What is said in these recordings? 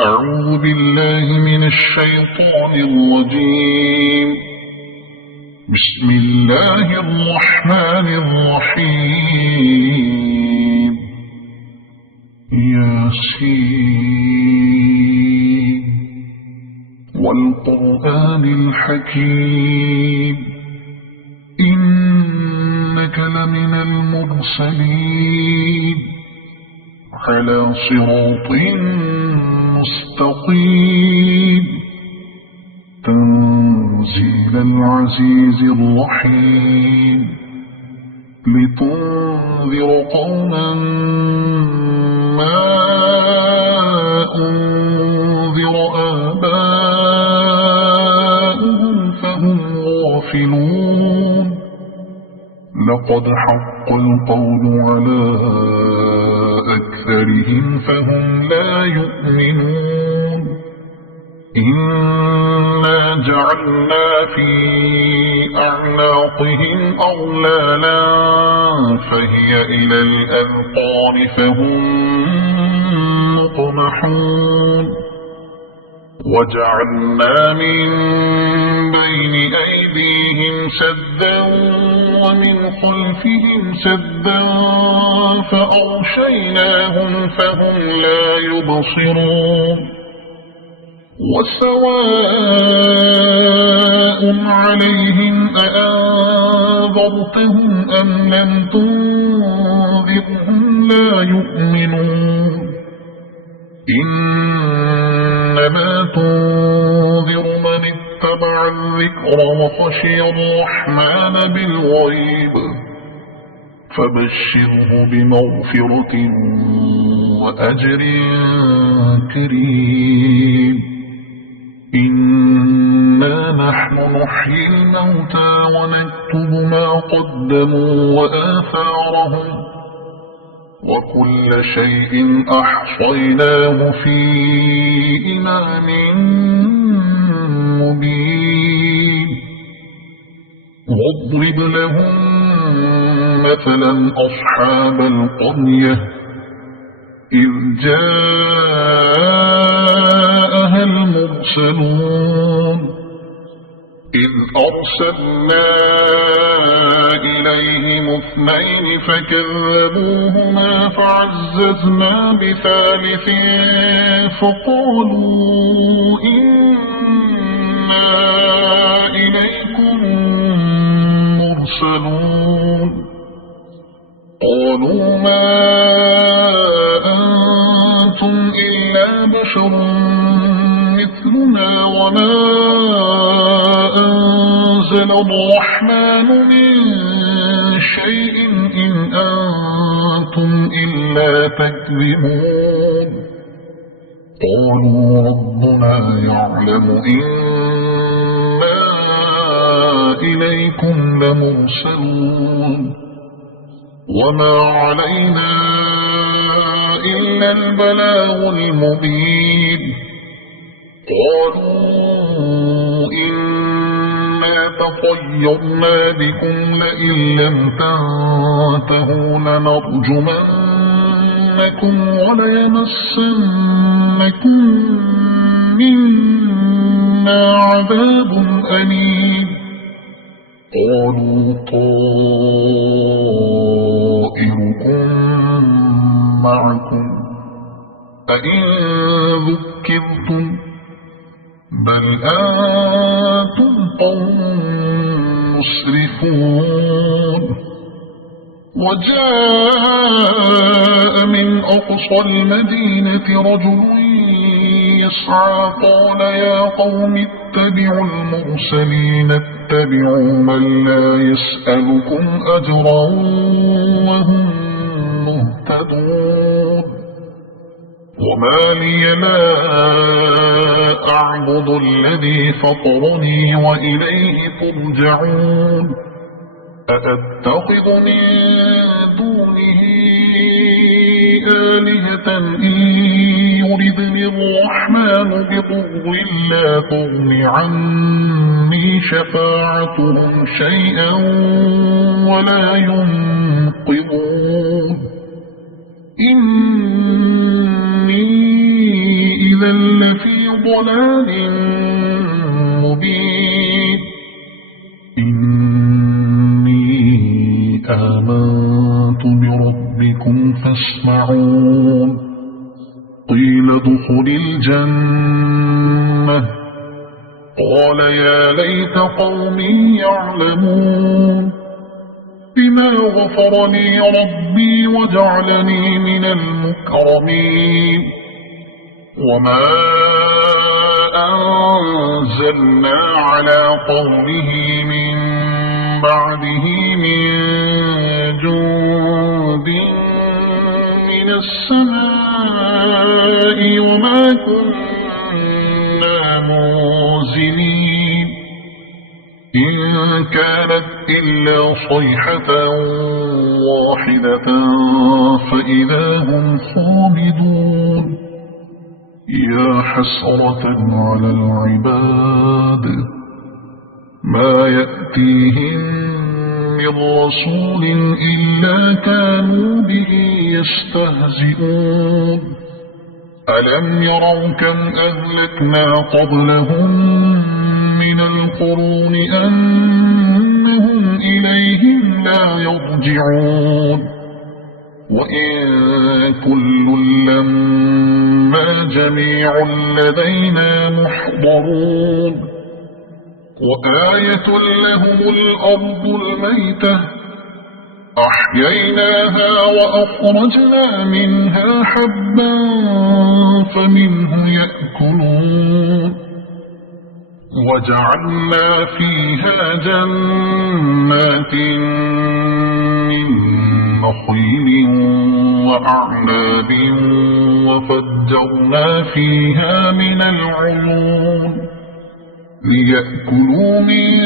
أعوذ بالله من الشيطان الرجيم. بسم الله الرحمن الرحيم. ياسين والقرآن الحكيم إنك لمن المرسلين على صراط مستقيم تنزيل العزيز الرحيم لتنذر قوما ما أنذر آباؤهم فهم غافلون. لقد حق القول على أكثرهم فهم لا يؤمنون. إنا جعلنا في أعناقهم أغلالا فهي إلى الأذقان فهم مقمحون. وجعلنا من بين أيديهم سدا ومن خلفهم سدا فأغشيناهم فهم لا يبصرون. وسواء عليهم أأنذرتهم أم لم تنذرهم لا يؤمنون. إنما تنذر من اتبع الذكر وخشي الرحمن بالغيب فبشره بمغفرة وأجر كريم. إنا نحن نحيي الموتى ونكتب ما قدموا وآثارهم وكل شيء أحصيناه في إمام مبين. واضرب لهم مثلا أصحاب القرية إذ جاءها المرسلون إذ أرسلنا إليهم اثنين فكذبوهما فعززنا بثالث فقالوا إنا إليكم مرسلون. قالوا ما أنتم إلا بشر مثلنا وما أنزل الرحمن من شيء إن أنتم إلا تكذبون. قالوا ربنا يعلم إنا إليكم لمرسلون وما علينا إلا البلاغ المبين. قالوا إنا تطيرنا بكم لئن لم تنتهوا لنرجمنكم وليمسنكم منا عذاب أليم. قالوا طائركم معكم أئن ذكرتم بل أنتم قوم مسرفون. وجاء من أقصى المدينة رجل يسعى قال يا قوم اتبعوا المرسلين اتبعوا من لا يسألكم أجرا وهم مهتدون. وما لي لا أعبد الذي فطرني وإليه ترجعون. أأتخذ من دونه آلهة إن يردني الرحمن بضر لا تغن عني شفاعتهم شيئا ولا ينقذون. إني إذا لفي ضلال مبين إني آمنت بربكم فاسمعون قيل ادخل الجنة قال يا ليت قومي يعلمون بما غفر لي ربي وجعلني من المكرمين وما أنزلنا على قومه من بعده من جند من السماء وما كنا منزلين إن كانت إلا صيحة واحدة فإذا هم خامدون يا حسرة على العباد ما يأتيهم من رسول إلا كانوا به يستهزئون ألم يروا كم أهلكنا قبلهم من القرون أنهم إليهم لا يرجعون وإن كل لما جميع لدينا محضرون وآية لهم الأرض الميتة أحييناها وأخرجنا منها حبا فمنه يأكلون وجعلنا فيها جنات من نخيل وأعناب وفجرنا فيها من العيون ليأكلوا من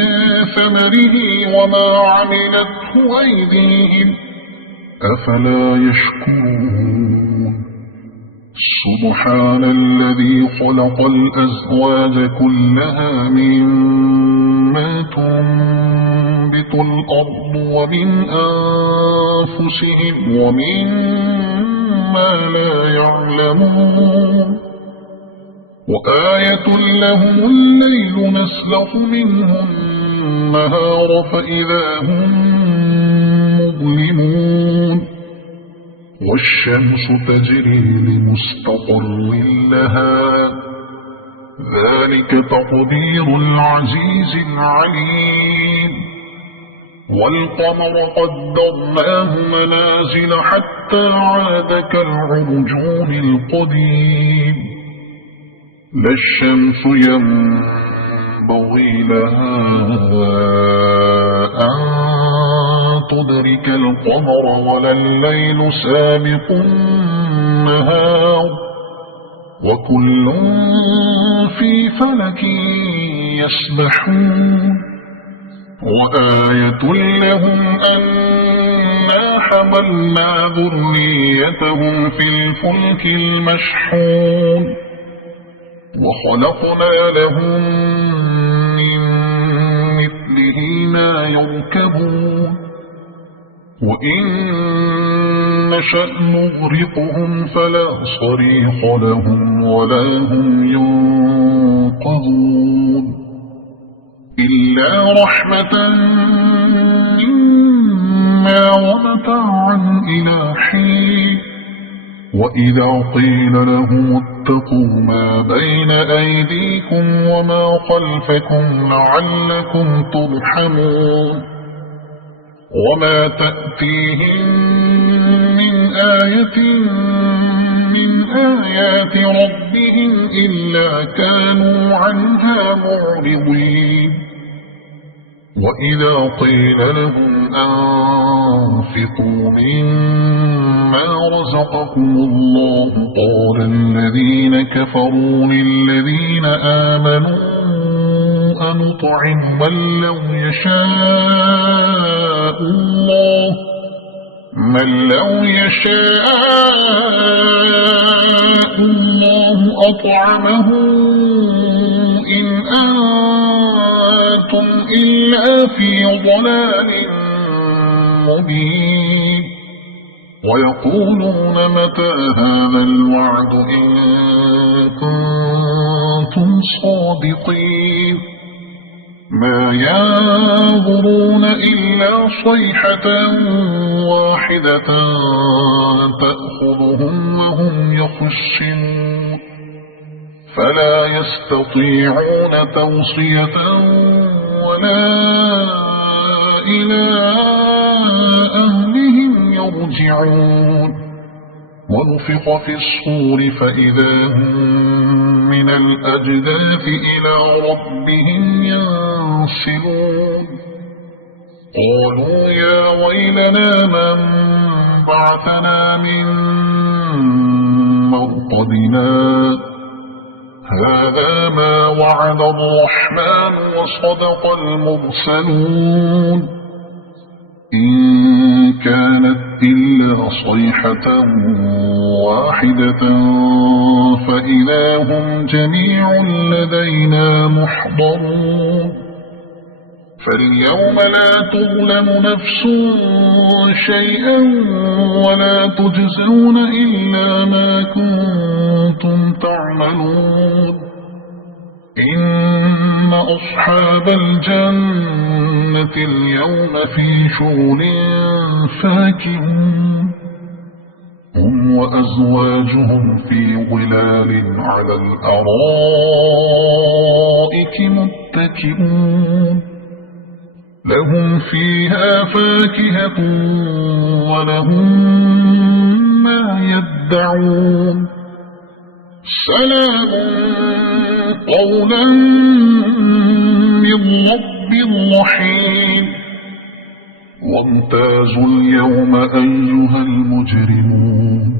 ثمره وما عملته أيديهم أفلا يشكرون سبحان الذي خلق الأزواج كلها مما تنبت الأرض ومن أنفسهم ومما لا يعلمون وآية لهم الليل نسلخ منه النهار فإذا هم مظلمون والشمس تجري لمستقر لها ذلك تقدير العزيز العليم والقمر قدرناه منازل حتى عاد كالعرجون القديم لا الشمس ينبغي لها أن تدرك القمر ولا الليل سابق النهار وكل في فلك يسبحون وآية لهم أنا حملنا ذريتهم في الفلك المشحون وخلقنا لهم من مثله ما يركبون وإن نشأ نغرقهم فلا صريخ لهم ولا هم ينقذون إلا رحمة منا ومتاعا إلى حين وإذا قيل لهم اتقوا ما بين أيديكم وما خلفكم لعلكم ترحمون وما تأتيهم من آية من آيات ربهم إلا كانوا عنها معرضين وإذا قيل لهم أنفقوا مما رزقكم الله قال الذين كفروا للذين آمنوا أنطعم من لو يشاء الله أطعمه إن أنتم إلا في ضلال مبين ويقولون متى هذا الوعد إن كنتم الصادقين ما ينظرون إلا صيحة واحدة تأخذهم وهم يخشون فلا يستطيعون توصية ولا إلى أهلهم يرجعون ونفخ في الصور فإذا هم من الأجداث إلى ربهم ينسلون قالوا يا ويلنا من بعثنا من مرقدنا هذا ما وعد الرحمن وصدق المرسلون إن كانت إلا صيحة واحدة فإذا هم جميع لدينا محضرون فاليوم لا تظلم نفس شيئا ولا تجزون إلا ما كنتم تعملون إن أصحاب الجنة اليوم في شغل فاكهون هم وأزواجهم في ظلال على الأرائك متكئون لهم فيها فاكهة ولهم ما يدعون سلام قولا من رب رحيم وامتازوا اليوم أيها المجرمون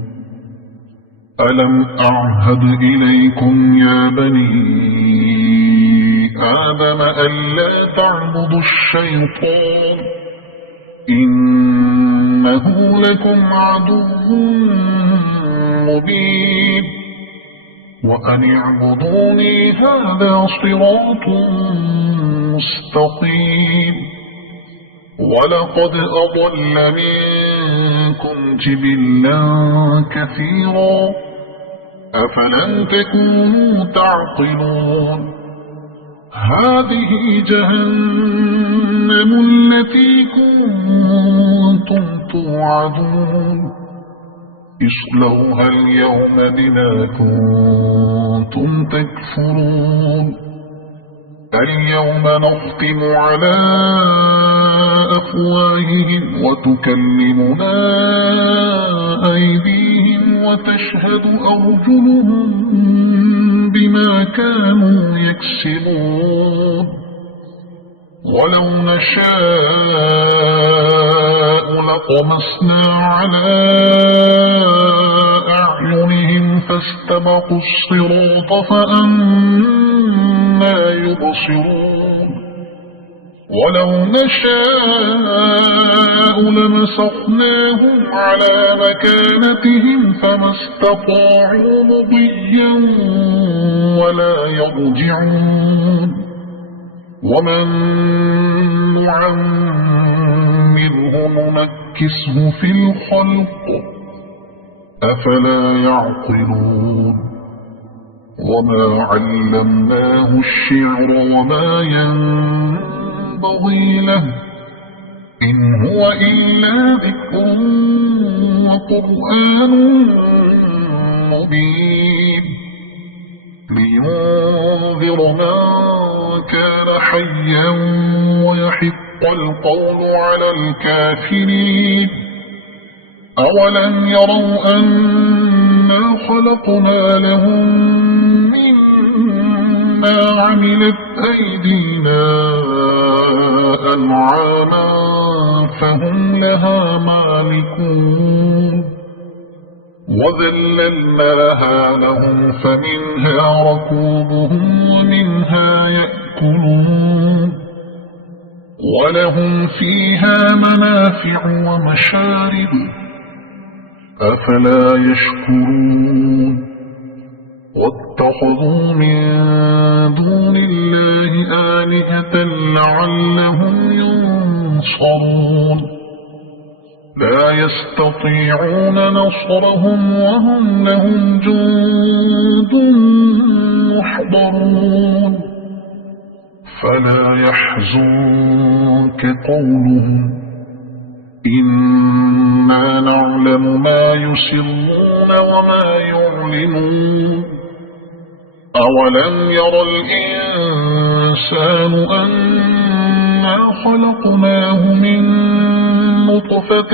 ألم أعهد إليكم يا بني آدم ألا تعبدوا الشيطان إنه لكم عدو مبين وأن اعبدوني هذا صراط مستقيم ولقد أضل منكم جبلا كثيرا أفلم تكونوا تعقلون هذه جهنم التي كنتم توعدون اصلوها اليوم بما كنتم تكفرون اليوم نختم على أفواههم وتكلمنا أيديهم وتشهد أرجلهم بما كانوا يكسبون ولو نشاء لطمسنا على أعينهم فاستبقوا الصراط فأنى يبصرون ولو نشاء لمسخناهم على مكانتهم فما استطاعوا مضيا ولا يرجعون ومن نعمره ننكسه في الخلق أفلا يعقلون وما علمناه الشعر وما ينبغي له إن هو إلا ذكر وقرآن مبين لينذر من كان حيا ويحق القول على الكافرين أولم يروا أنا خلقنا لهم مما عملت أيدينا أنعاما فهم لها مالكون وذللناها لهم فمنها ركوبهم ومنها يأكلون ولهم فيها منافع ومشارب أفلا يشكرون واتخذوا من دون الله آلهة لعلهم ينصرون لا يستطيعون نصرهم وهم لهم جند محضرون فلا يحزنك قولهم إنا نعلم ما يسرون وما يعلنون أولم ير الإنسان أنا خلقناه من نطفة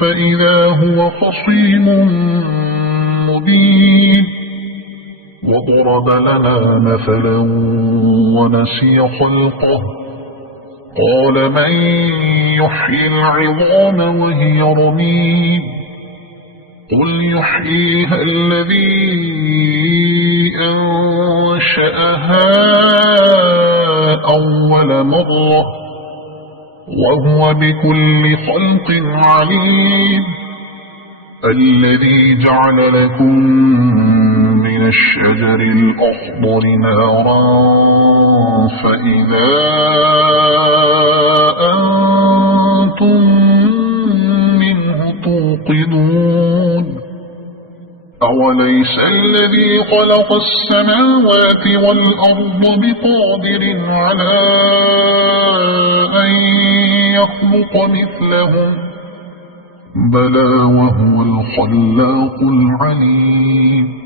فإذا هو خصيم مبين وضرب لنا مثلا ونسي خلقه قال من يحيي العظام وهي رميم قل يحييها الذي أنشأها أول مرة وهو بكل خلق عليم الذي جعل لكم من الشجر الأخضر نارا فإذا أنتم منه توقدون أوليس الذي خلق السماوات والأرض بقادر على أن يخلق مثلهم بلى وهو الخلاق العليم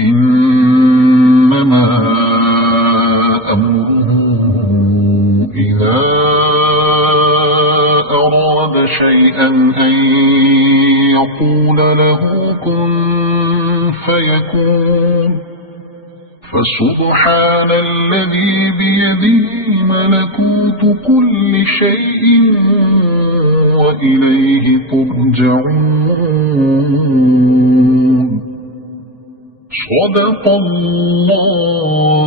إنما أمره إذا أراد شيئا أن يقول له كن فيكون فسبحان الذي بيده ملكوت كل شيء وإليه ترجعون صدق الله